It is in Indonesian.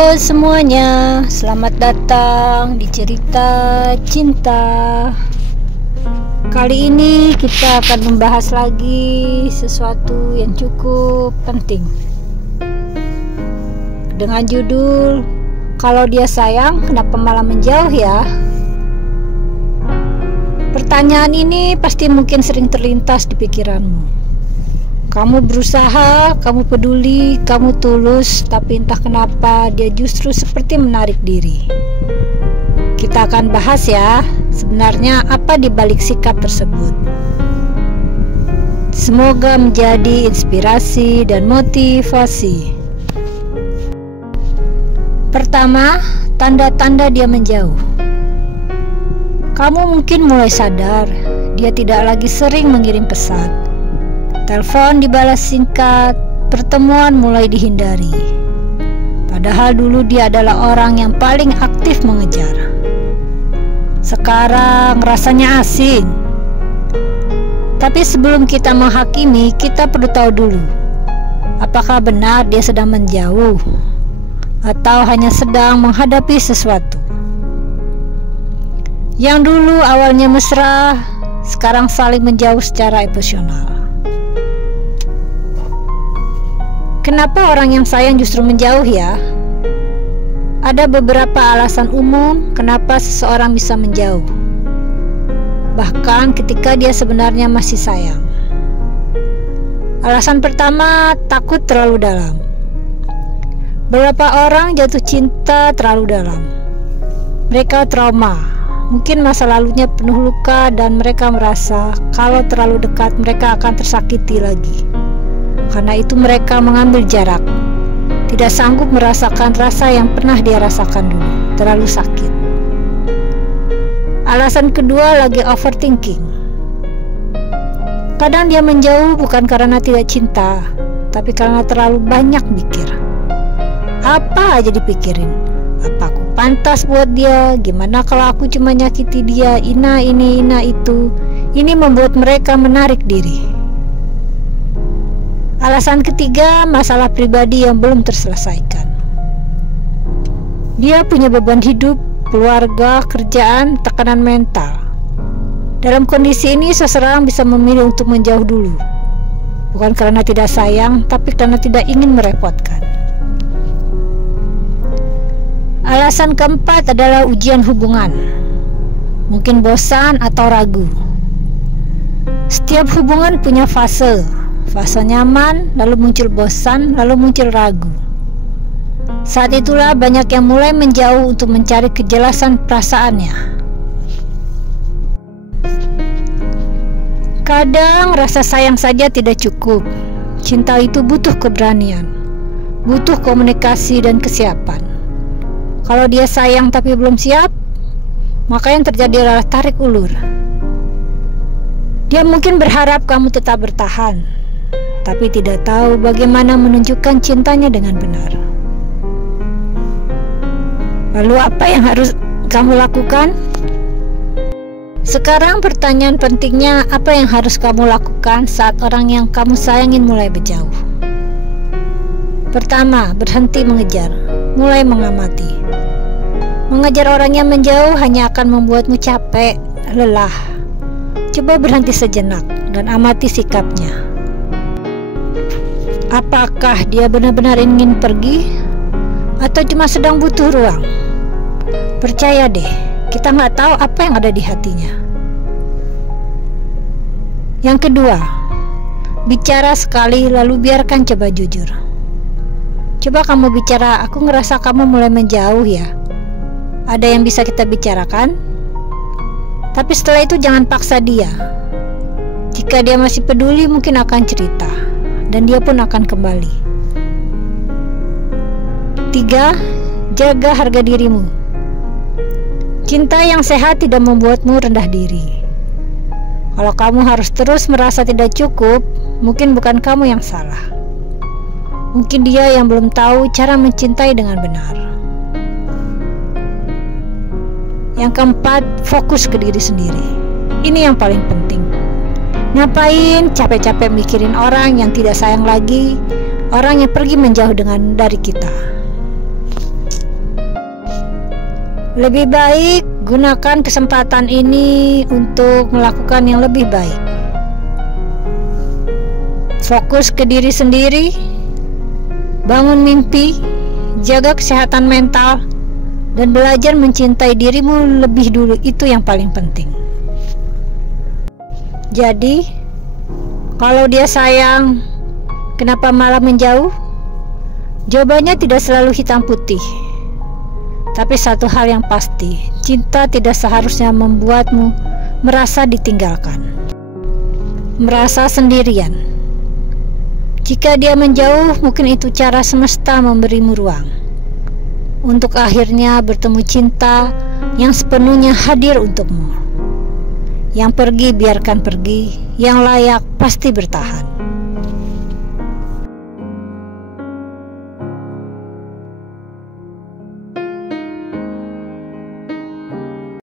Halo semuanya, selamat datang di cerita cinta. Kali ini kita akan membahas lagi sesuatu yang cukup penting dengan judul "Kalau dia sayang, kenapa malah menjauh ya?" Pertanyaan ini pasti mungkin sering terlintas di pikiranmu. Kamu berusaha, kamu peduli, kamu tulus, tapi entah kenapa dia justru seperti menarik diri. Kita akan bahas ya, sebenarnya apa di balik sikap tersebut. Semoga menjadi inspirasi dan motivasi. Pertama, tanda-tanda dia menjauh. Kamu mungkin mulai sadar, dia tidak lagi sering mengirim pesan. Telepon dibalas singkat, pertemuan mulai dihindari. Padahal dulu dia adalah orang yang paling aktif mengejar. Sekarang rasanya asing. Tapi sebelum kita menghakimi, kita perlu tahu dulu, apakah benar dia sedang menjauh atau hanya sedang menghadapi sesuatu. Yang dulu awalnya mesra, sekarang saling menjauh secara emosional. Kenapa orang yang sayang justru menjauh ya? Ada beberapa alasan umum kenapa seseorang bisa menjauh, bahkan ketika dia sebenarnya masih sayang. Alasan pertama, takut terlalu dalam. Beberapa orang jatuh cinta terlalu dalam. Mereka trauma, mungkin masa lalunya penuh luka, dan mereka merasa kalau terlalu dekat mereka akan tersakiti lagi. Karena itu mereka mengambil jarak, tidak sanggup merasakan rasa yang pernah dia rasakan dulu, terlalu sakit. Alasan kedua lagi overthinking. Kadang dia menjauh bukan karena tidak cinta, tapi karena terlalu banyak mikir. Apa aja dipikirin. Apa aku pantas buat dia? Gimana kalau aku cuma nyakiti dia? Ina itu. Ini membuat mereka menarik diri. Alasan ketiga, masalah pribadi yang belum terselesaikan. Dia punya beban hidup, keluarga, kerjaan, tekanan mental. Dalam kondisi ini, seseorang bisa memilih untuk menjauh dulu. Bukan karena tidak sayang, tapi karena tidak ingin merepotkan. Alasan keempat adalah ujian hubungan. Mungkin bosan atau ragu. Setiap hubungan punya fase nyaman, lalu muncul bosan, lalu muncul ragu. Saat itulah banyak yang mulai menjauh untuk mencari kejelasan perasaannya. Kadang rasa sayang saja tidak cukup. Cinta itu butuh keberanian, butuh komunikasi dan kesiapan. Kalau dia sayang tapi belum siap, maka yang terjadi adalah tarik ulur. Dia mungkin berharap kamu tetap bertahan, tapi tidak tahu bagaimana menunjukkan cintanya dengan benar. Lalu apa yang harus kamu lakukan? Sekarang pertanyaan pentingnya, apa yang harus kamu lakukan saat orang yang kamu sayangin mulai berjauh? Pertama, berhenti mengejar, mulai mengamati. Mengejar orang yang menjauh hanya akan membuatmu capek, lelah. Coba berhenti sejenak dan amati sikapnya. Apakah dia benar-benar ingin pergi atau cuma sedang butuh ruang? Percaya deh, kita nggak tahu apa yang ada di hatinya. Yang kedua, bicara sekali lalu biarkan coba jujur. Coba kamu bicara, aku ngerasa kamu mulai menjauh ya. Ada yang bisa kita bicarakan? Tapi setelah itu jangan paksa dia. Jika dia masih peduli mungkin akan cerita, dan dia pun akan kembali. 3. Jaga harga dirimu. Cinta yang sehat tidak membuatmu rendah diri. Kalau kamu harus terus merasa tidak cukup, mungkin bukan kamu yang salah. Mungkin dia yang belum tahu cara mencintai dengan benar. Yang keempat, fokus ke diri sendiri. Ini yang paling penting. Ngapain capek-capek mikirin orang yang tidak sayang lagi, orang yang pergi menjauh dari kita? Lebih baik gunakan kesempatan ini untuk melakukan yang lebih baik. Fokus ke diri sendiri, bangun mimpi, jaga kesehatan mental, dan belajar mencintai dirimu lebih dulu. Itu yang paling penting. Jadi, kalau dia sayang, kenapa malah menjauh? Jawabannya tidak selalu hitam putih. Tapi satu hal yang pasti, cinta tidak seharusnya membuatmu merasa ditinggalkan, merasa sendirian. Jika dia menjauh, mungkin itu cara semesta memberimu ruang untuk akhirnya bertemu cinta yang sepenuhnya hadir untukmu. Yang pergi biarkan pergi, yang layak pasti bertahan.